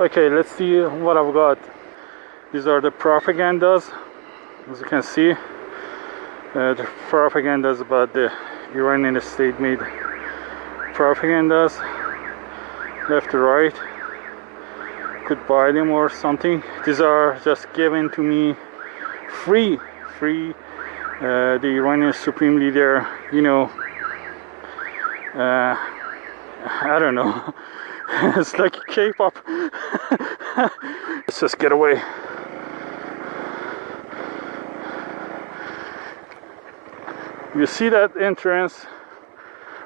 Okay, let's see what I've got. These are the propagandas, as you can see. The propagandas about the Iranian state-made propagandas, left to right. Could buy them or something. These are just given to me free. The Iranian Supreme Leader, you know, I don't know. It's like K-pop. Let's just get away. You see that entrance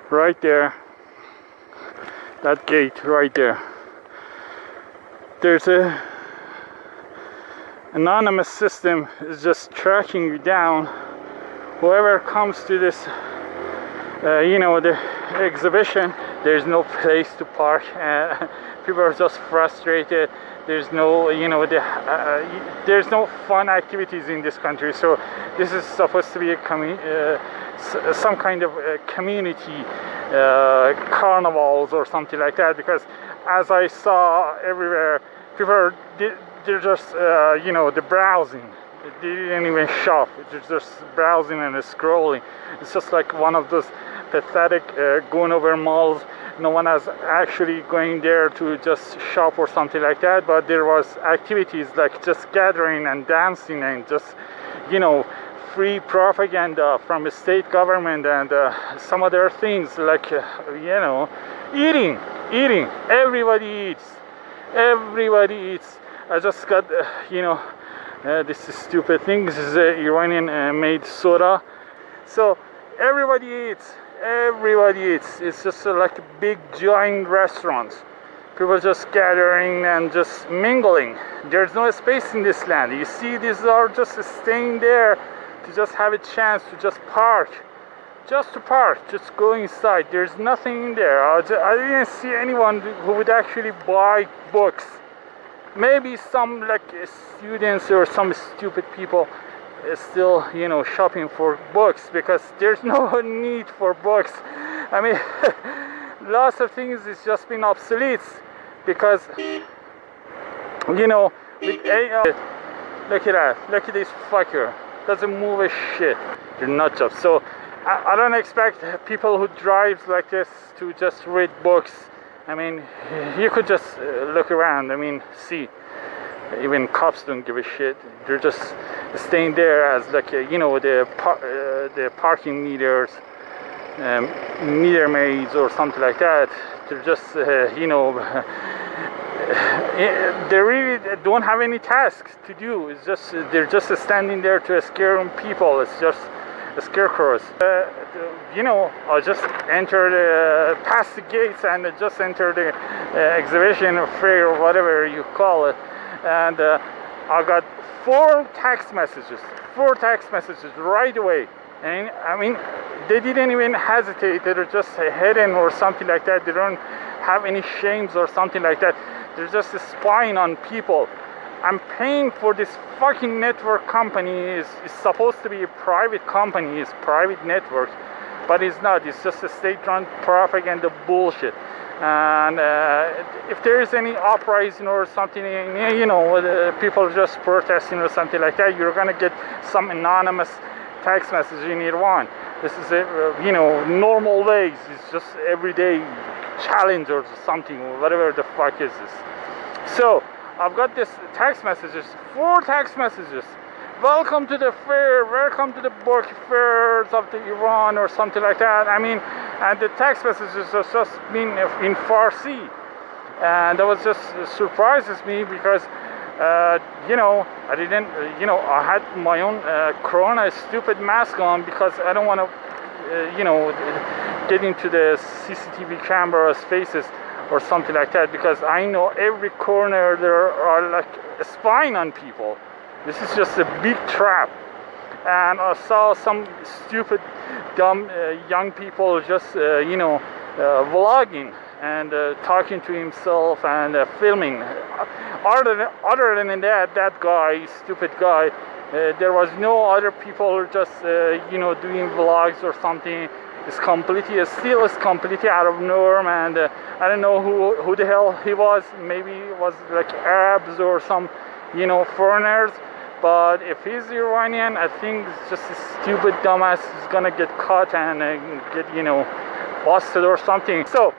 right there, that gate right there. There's a anonymous system is just tracking you down. Whoever comes to this you know, the exhibition, there's no place to park. People are just frustrated. There's no, you know, there's no fun activities in this country. So this is supposed to be a some kind of community carnivals or something like that, because as I saw everywhere, people they're just you know, they're browsing. They didn't even shop. They're just browsing and scrolling. It's just like one of those pathetic going over malls. No one is actually going there to just shop or something like that, but there was activities like just gathering and dancing and just, you know, free propaganda from the state government and some other things like you know, eating. Everybody eats. I just got you know, this is stupid thing. This is Iranian made soda. So everybody eats. It's just like big giant restaurants. People just gathering and just mingling. There's no space in this land. You see, these are just staying there to just have a chance to just park. Just go inside. There's nothing in there. I didn't see anyone who would actually buy books. Maybe some like students or some stupid people still, you know, shopping for books, because there's no need for books. I mean, lots of things is just been obsolete because, you know, with AI, look at this fucker, doesn't move a shit. They're nut jobs. So I don't expect people who drive like this to just read books. I mean, you could just look around. I mean, see, even cops don't give a shit. They're just staying there as like you know, the parking meters, meter maids or something like that. They're just you know, they really don't have any tasks to do. It's just they're just standing there to scare people. It's just scarecrows. You know, I just entered past the gates and just entered the exhibition or fair or whatever you call it, and I got four text messages right away. And I mean, they didn't even hesitate. They're just hidden or something like that. They don't have any shames or something like that. They're just spying on people. I'm paying for this fucking network company. It's supposed to be a private company, it's private network, but it's not. It's just a state-run propaganda bullshit. And if there is any uprising or something, you know, people just protesting or something like that, you're gonna get some anonymous text message in Iran. This is you know, normal ways. It's just everyday challenge or something, or whatever the fuck is this. So I've got this text messages, 4 text messages. Welcome to the fair, welcome to the book fairs of the Iran or something like that. I mean, and the text messages have just been in Farsi. And that was just surprises me because, you know, I didn't, you know, I had my own Corona stupid mask on because I don't want to, you know, get into the CCTV cameras faces or something like that, because I know every corner there are like spying on people. This is just a big trap. And I saw some stupid, dumb young people just, you know, vlogging and talking to himself and filming. Other than that guy, stupid guy, there was no other people just, you know, doing vlogs or something. It's completely, still is completely out of norm, and I don't know who the hell he was. Maybe it was like Arabs or some, you know, foreigners. But if he's Iranian, I think it's just a stupid dumbass is gonna get caught and get, you know, busted or something. So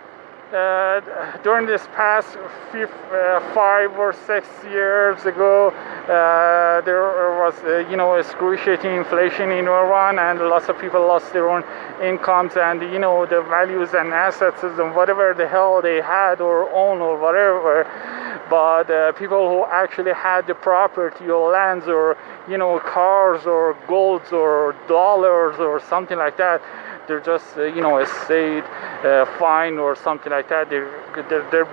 during this past 5 or 6 years ago, there was, you know, excruciating inflation in Iran, and lots of people lost their own incomes and, you know, the values and assets and whatever the hell they had or own or whatever. But people who actually had the property or lands or, you know, cars or golds or dollars or something like that, they're just, you know, stayed fine or something like that. They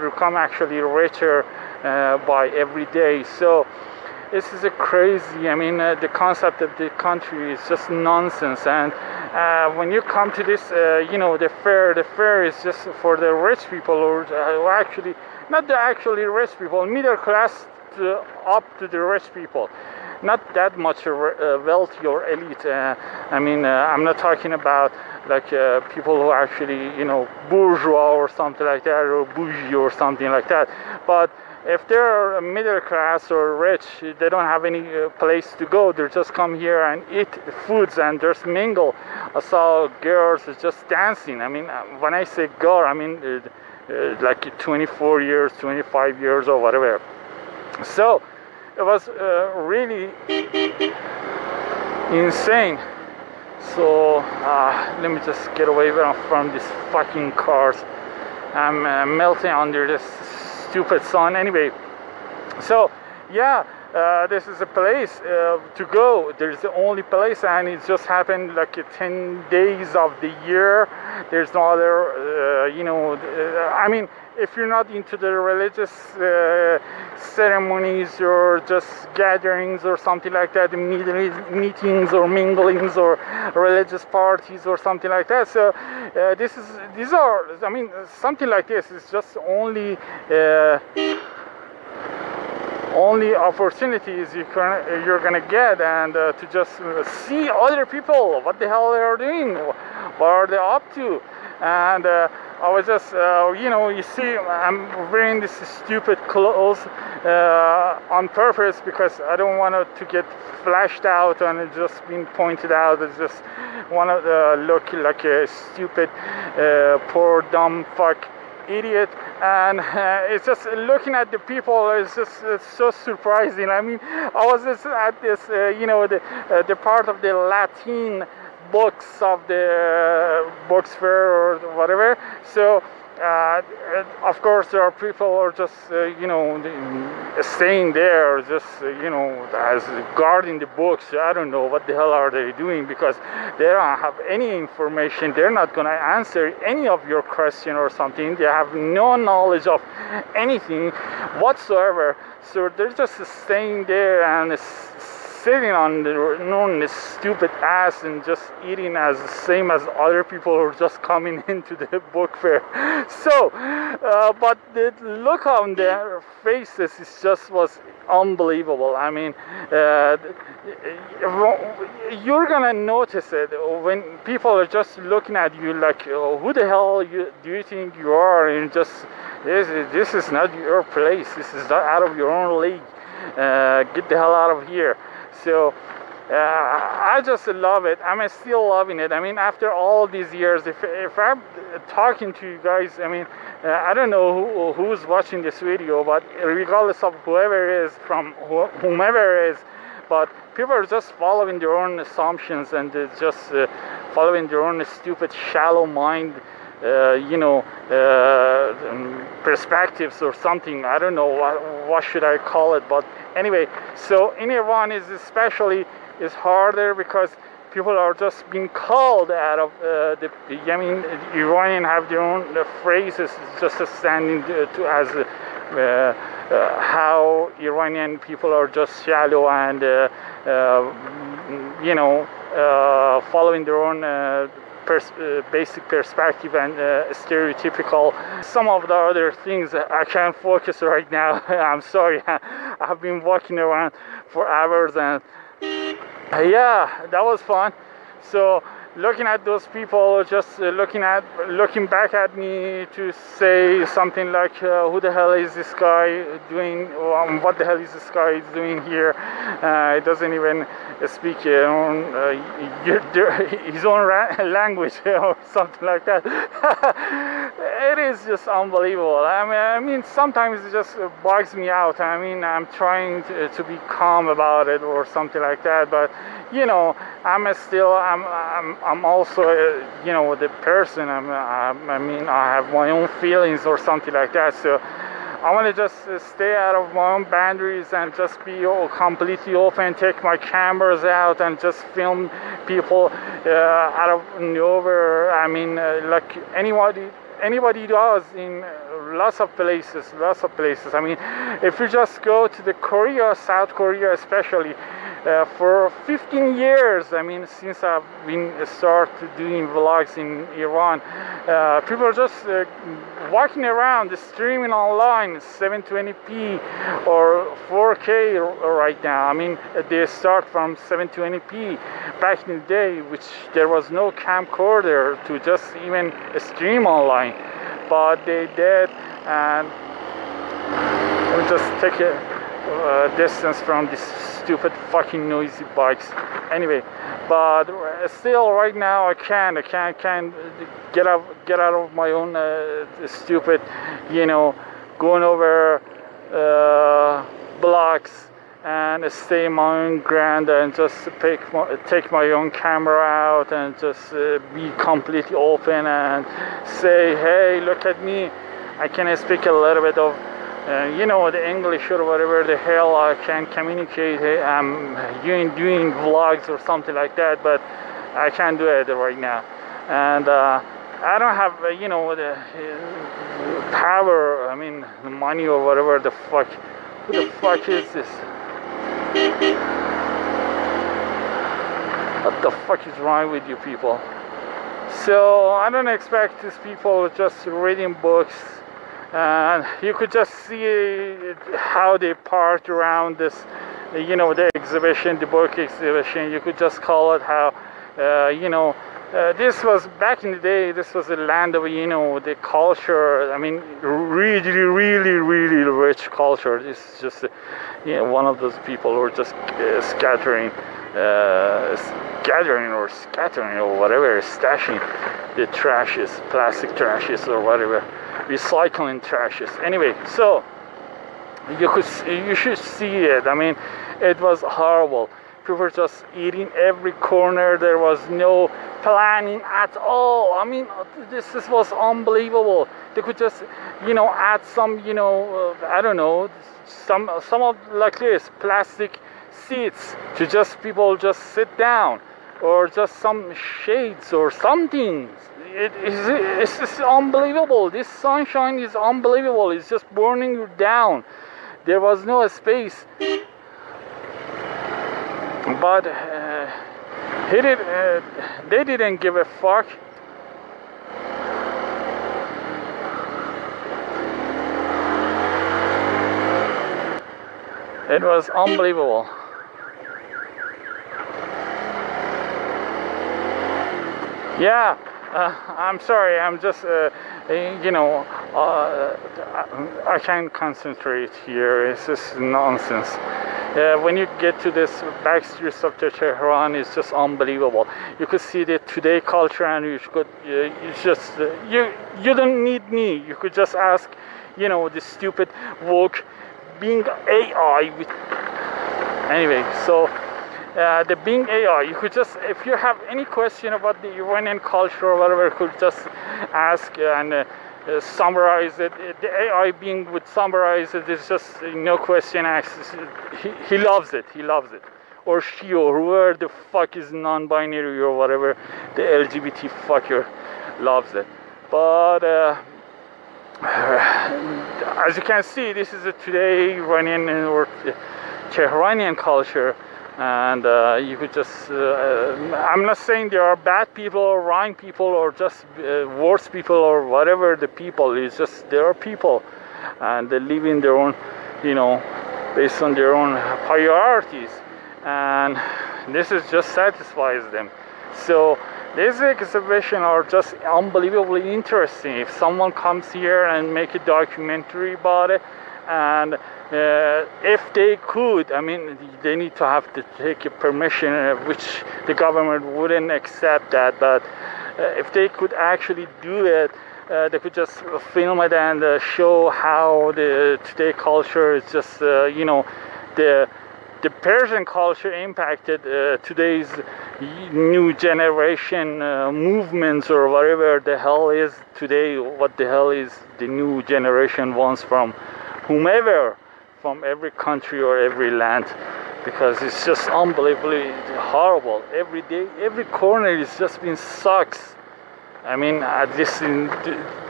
become actually richer by every day. So this is a crazy, I mean, the concept of the country is just nonsense. And when you come to this, you know, the fair is just for the rich people, or actually, not the actually rich people, middle class up to the rich people. Not that much wealthy or elite. I mean, I'm not talking about like people who actually, you know, bourgeois or something like that, or bougie or something like that. But if they're middle class or rich, they don't have any place to go. They just come here and eat foods and just mingle. I saw girls just dancing. I mean, when I say girl, I mean like 24 years, 25 years or whatever. So it was really insane. So let me just get away from these fucking cars. I'm melting under this stupid sun. Anyway, so yeah, this is a place to go. There's the only place, and it just happened like 10 days of the year. There's no other, you know, I mean, if you're not into the religious ceremonies or just gatherings or something like that, meetings or minglings or religious parties or something like that. So these are, I mean, something like this is just only opportunities you're gonna get, and to just see other people, what the hell they are doing, what are they up to. And I was just, you know, you see, I'm wearing this stupid clothes on purpose because I don't want it to get flashed out and it's just being pointed out. I just want to look like a stupid, poor, dumb fuck idiot. And it's just looking at the people, it's so surprising. I mean, I was just at this, you know, the part of the Latin books of the books fair or whatever. So of course there are people who are just you know, staying there, just you know, as guarding the books. I don't know what the hell are they doing, because they don't have any information. They're not going to answer any of your question or something. They have no knowledge of anything whatsoever. So they're just staying there and sitting on the stupid ass and just eating as the same as other people who are just coming into the book fair. So, but the look on their faces is just was unbelievable. I mean, you're gonna notice it when people are just looking at you like, oh, who the hell do you think you are? And just this is not your place. This is not out of your own league. Get the hell out of here. So I just love it. I'm still loving it. I mean, after all these years, if I'm talking to you guys, I mean, I don't know who's watching this video, but regardless of whoever it is, from whomever it is, but people are just following their own assumptions and just following their own stupid, shallow mind, you know, perspectives or something. I don't know what should I call it, but anyway. So in Iran is especially is harder because people are just being called out of I mean, Iranian have their own phrases just standing to as how Iranian people are just shallow and you know, following their own basic perspective and stereotypical. Some of the other things I can't focus right now. I'm sorry. I've been walking around for hours, and yeah, that was fun. So looking at those people, just looking back at me to say something like, who the hell is this guy doing, what the hell is this guy doing here? It doesn't even speak his own language or something like that. It is just unbelievable. I mean, sometimes it just bugs me out. I mean, I'm trying to be calm about it or something like that, but you know, I'm also, you know, the person. I mean, I have my own feelings or something like that. So I want to just stay out of my own boundaries and just be completely open, take my cameras out and just film people out of nowhere. I mean, like anybody does in lots of places. I mean, if you just go to the Korea, South Korea especially, for 15 years, I mean, since I've been started doing vlogs in Iran, people are just walking around, streaming online 720p or 4K right now. I mean, they start from 720p back in the day, which there was no camcorder to just even stream online, but they did. And let me just take a distance from this stupid fucking noisy bikes. Anyway, but still right now I can't get out of my own stupid, you know, going over blocks and stay in my own ground and just take my own camera out and just be completely open and say, hey, look at me, I can speak a little bit of you know, the English or whatever the hell, I can communicate. I'm doing vlogs or something like that, but I can't do it right now. And I don't have, you know, the power, I mean, the money or whatever the fuck. Who the fuck is this? What the fuck is wrong with you people? So I don't expect these people just reading books. And you could just see how they parked around this, you know, the exhibition, the book exhibition. You could just call it how, you know, this was back in the day. This was a land of, you know, the culture. I mean, really rich culture. This is just, you know, one of those people who are just scattering or whatever, stashing the trashes, plastic trashes or whatever. Recycling trashes. Anyway, so you should see it. I mean, it was horrible. People were just eating every corner. There was no planning at all. I mean, this was unbelievable. They could just, you know, add some, you know, I don't know, some of like this plastic seats to just people just sit down, or just some shades or something. It's just unbelievable. This sunshine is unbelievable. It's just burning you down. There was no space. But they didn't give a fuck. It was unbelievable. Yeah. I'm sorry, I'm just, you know, I can't concentrate here. It's just nonsense. When you get to this back streets of Tehran, it's just unbelievable. You could see the today culture, and you just, you don't need me. You could just ask, you know, the stupid woke being AI. Anyway, so. The being AI, you could just, if you have any question about the Iranian culture or whatever, you could just ask and summarize it. The AI being would summarize it. It's just no question asked. He loves it. He loves it. Or she, or whoever the fuck is non-binary or whatever, the LGBT fucker loves it. But as you can see, this is a today Iranian or Tehranian culture. And you could just, I'm not saying there are bad people or wrong people or just worse people or whatever the people. It's just there are people and they live in their own, you know, based on their own priorities, and this is just satisfies them. So These exhibitions are just unbelievably interesting. If someone comes here and make a documentary about it, and if they could, I mean, they need to have to take a permission, which the government wouldn't accept that, but if they could actually do it, they could just film it and show how the today culture is just, you know, the Persian culture impacted today's new generation movements, or whatever the hell is today, what the hell is the new generation wants from whomever, from every country or every land, because it's just unbelievably horrible. Every day, every corner is just been sucks. I mean,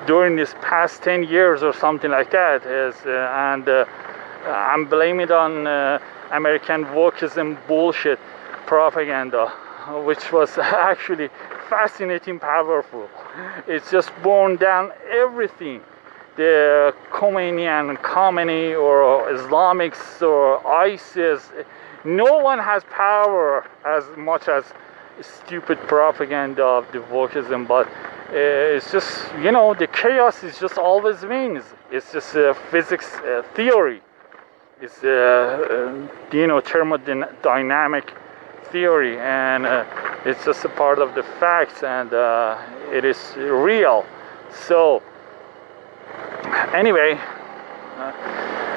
during this past 10 years or something like that, I'm blaming it on American wokeism bullshit propaganda, which was actually fascinating, powerful. It's just borne down everything. The Khomeini or Islamics or ISIS, no one has power as much as stupid propaganda of the wokeism, but it's just, you know, the chaos is just always wins. It's just physics theory. It's you know, thermodynamic theory, and it's just a part of the facts, and it is real. So anyway,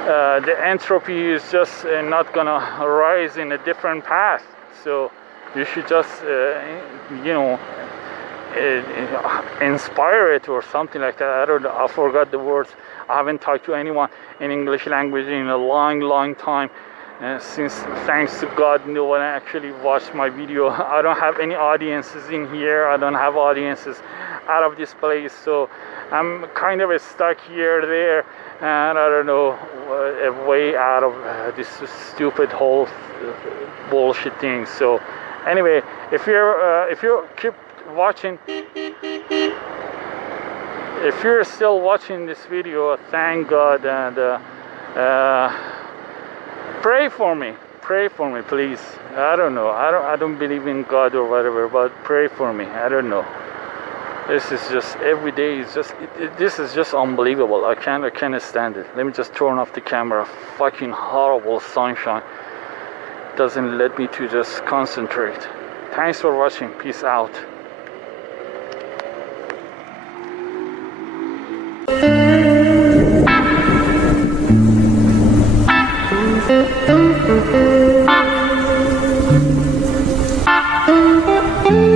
the entropy is just not gonna rise in a different path. So you should just you know, inspire it or something like that. I don't know, I forgot the words. I haven't talked to anyone in English language in a long time, since, thanks to God, no one actually watched my video. I don't have any audiences in here. I don't have audiences out of this place, so I'm kind of stuck here, there, and I don't know a way out of this stupid whole bullshit thing. So anyway, if you keep watching, if you're still watching this video, thank God, and pray for me, please. I don't know, I don't believe in God or whatever, but pray for me. I don't know. This is just, every day is just, this is just unbelievable. I can't stand it. Let me just turn off the camera. Fucking horrible sunshine doesn't let me to just concentrate. Thanks for watching. Peace out. Thank you.